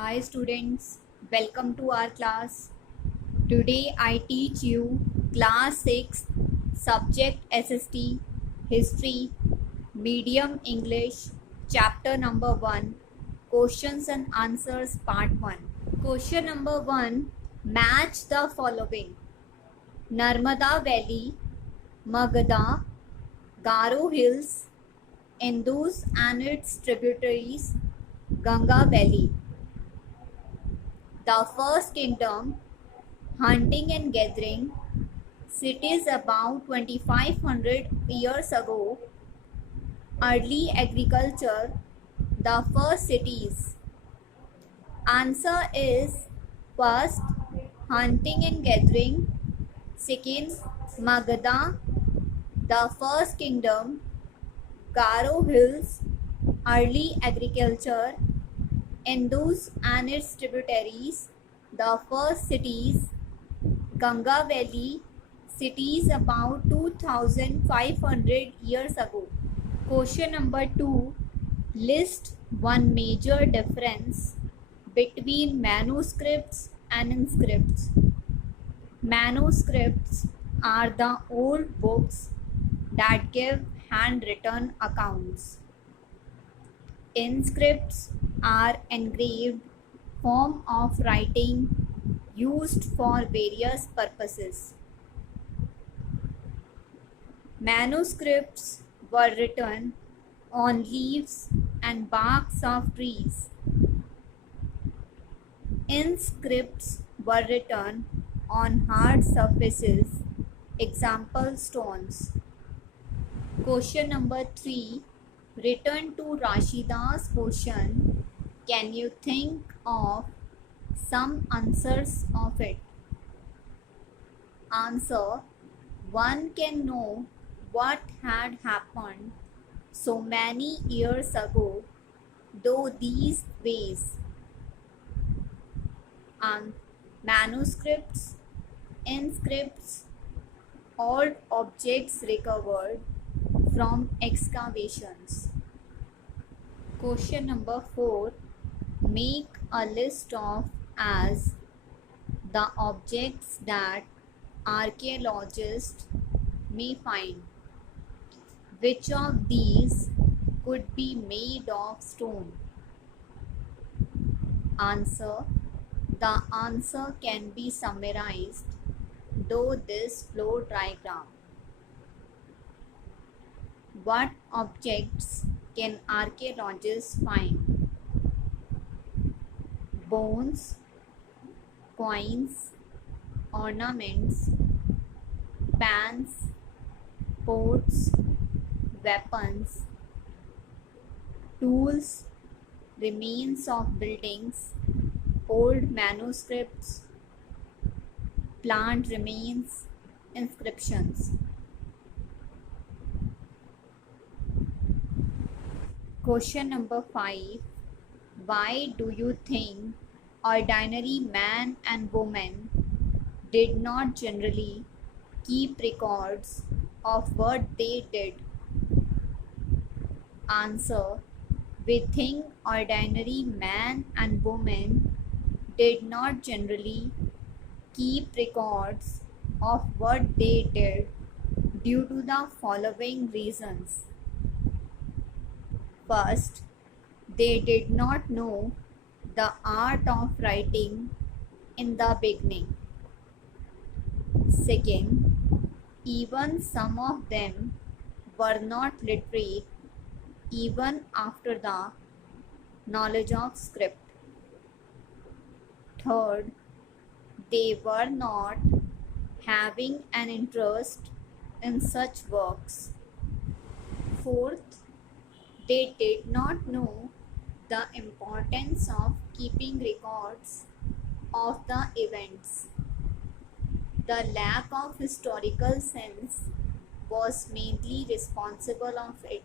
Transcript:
Hi students, welcome to our class. Today I teach you class 6 subject SST History Medium English chapter number 1 questions and answers part 1. Question number 1, match the following: Narmada Valley, Magadha, Garo Hills, Indus and its tributaries, Ganga Valley. The first kingdom, hunting and gathering, cities about 2500 years ago, early agriculture, the first cities. Answer is first, hunting and gathering, second, Magadha, the first kingdom, Garo Hills, early agriculture, Indus and its tributaries, the first cities, Ganga Valley, cities about 2500 years ago. Question number 2. List one major difference between manuscripts and inscripts. Manuscripts are the old books that give handwritten accounts. Inscripts are engraved form of writing used for various purposes. Manuscripts were written on leaves and barks of trees. Inscripts were written on hard surfaces, example stones. Question number 3. Return to Rashida's question. Can you think of some answers of it? Answer: one can know what had happened so many years ago, though these ways. Manuscripts, inscripts, old objects recovered from excavations. Question number 4. Make a list of as the objects that archaeologists may find. Which of these could be made of stone? Answer: the answer can be summarized though this flow diagram. What objects can archaeologists find? Bones, coins, ornaments, pans, pots, weapons, tools, remains of buildings, old manuscripts, plant remains, inscriptions. Question number 5. Why do you think ordinary man and woman did not generally keep records of what they did? Answer: we think ordinary man and woman did not generally keep records of what they did due to the following reasons. First, they did not know the art of writing in the beginning. Second, even some of them were not literate even after the knowledge of script. Third, they were not having an interest in such works. Fourth, they did not know the importance of keeping records of the events. The lack of historical sense was mainly responsible of it.